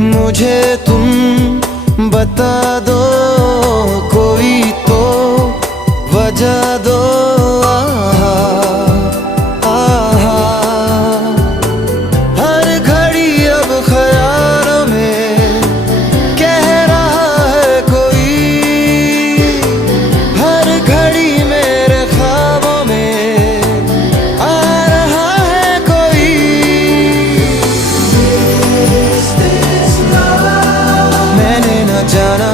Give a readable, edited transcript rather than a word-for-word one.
मुझे तुम बता दो, कोई तो वजह दो। आहा, आहा, हर घड़ी अब ख्यालों में कह रहा है कोई, हर घड़ी मेरे ख्वाबों में आ रहा है कोई। मैंने न जाना